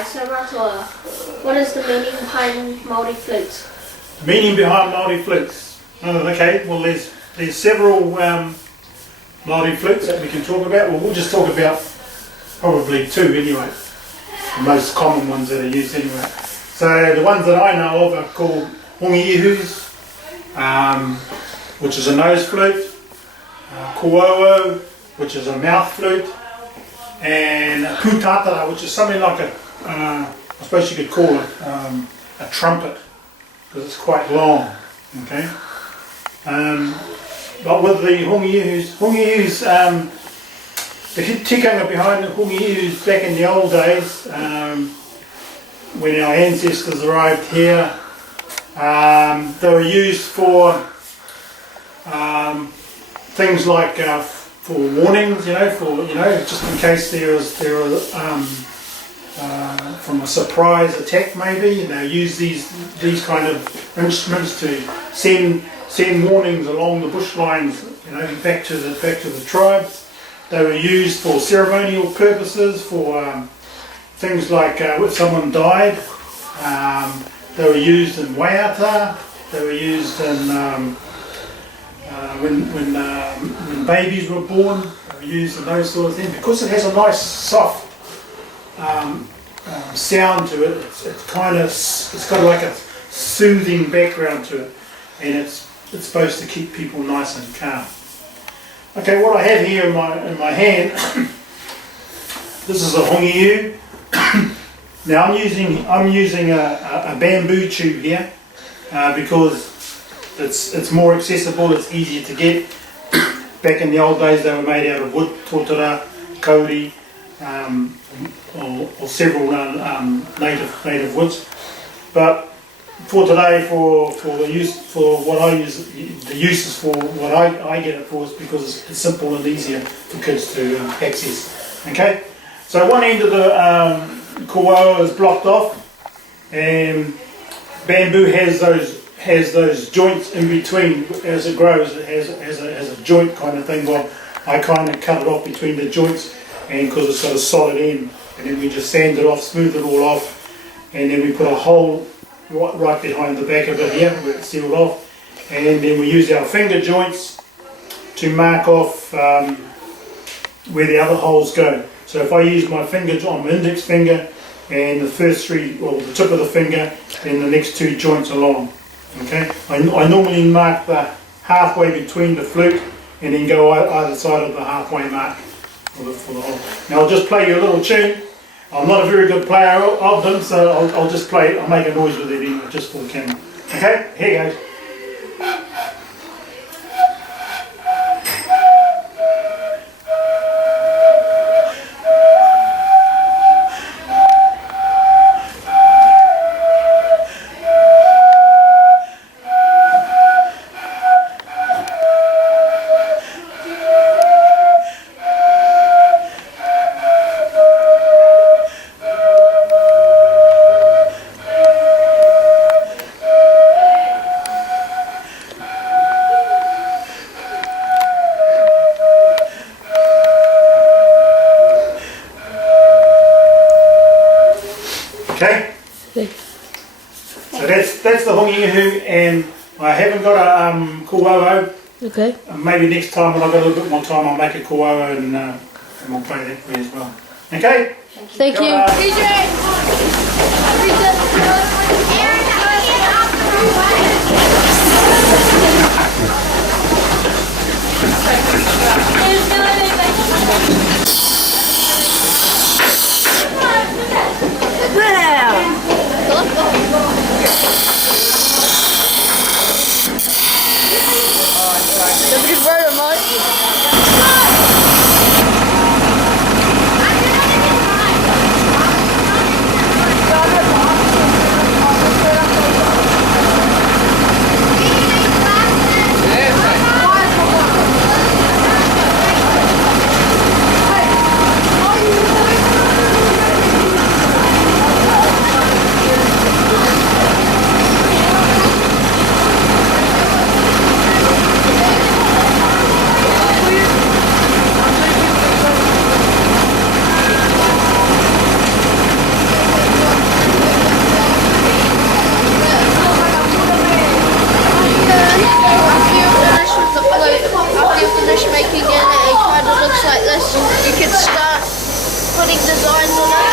Alright, so Ratoa, what is the meaning behind Maori flutes? The meaning behind Maori flutes? Okay, well there's several Maori flutes that we can talk about. Well, we'll just talk about probably two anyway. The most common ones that are used anyway. So the ones that I know of are called Hongi Ihus, which is a nose flute, Kuowo, which is a mouth flute, and a putatara, which is something like I suppose you could call it a trumpet, because it's quite long. Okay. But with the Hongi Ihus, the tikanga behind the Hongi Ihus back in the old days, when our ancestors arrived here, they were used for things like for warnings, just in case there was from a surprise attack maybe. They use these kind of instruments to send warnings along the bush lines, back to the tribes. They were used for ceremonial purposes, for things like if someone died. They were used in waiata. They were used in when babies were born. They were used in those sort of things, because it has a nice soft sound to it. It's got like a soothing background to it, and it's supposed to keep people nice and calm. Okay, what I have here in my hand, this is a Hongi Ihu. Now I'm using a bamboo tube here because it's more accessible, it's easier to get. Back in the old days they were made out of wood, totara, kauri, or several native woods. But for today, for the uses for what I get it for is because it's simple and easier for kids to access. Okay, so one end of the kuoa is blocked off, and bamboo has those joints in between. As it grows, it has a joint kind of thing. Well, I kind of cut it off between the joints, and because it's got a solid end, and then we just sand it off, smooth it all off, and then we put a hole right behind the back of it here where it's sealed off, and then we use our finger joints to mark off where the other holes go. So if I use my finger on my index finger and the first three, or the tip of the finger, then the next two joints along. Okay, I normally mark the halfway between the flute and then go either side of the halfway mark for the hole. Now I'll just play you a little tune. I'm not a very good player of them, so I'll just play it. I'll make a noise with it anyway, just for the camera. Okay, here goes. Okay, so that's the Hongi Ihu, and I haven't got a kuowo. Okay. Maybe next time when I've got a little bit more time I'll make a kuowo and we'll play that for you as well. Okay? Thank you. Somebody's right on mine. putting designs on it?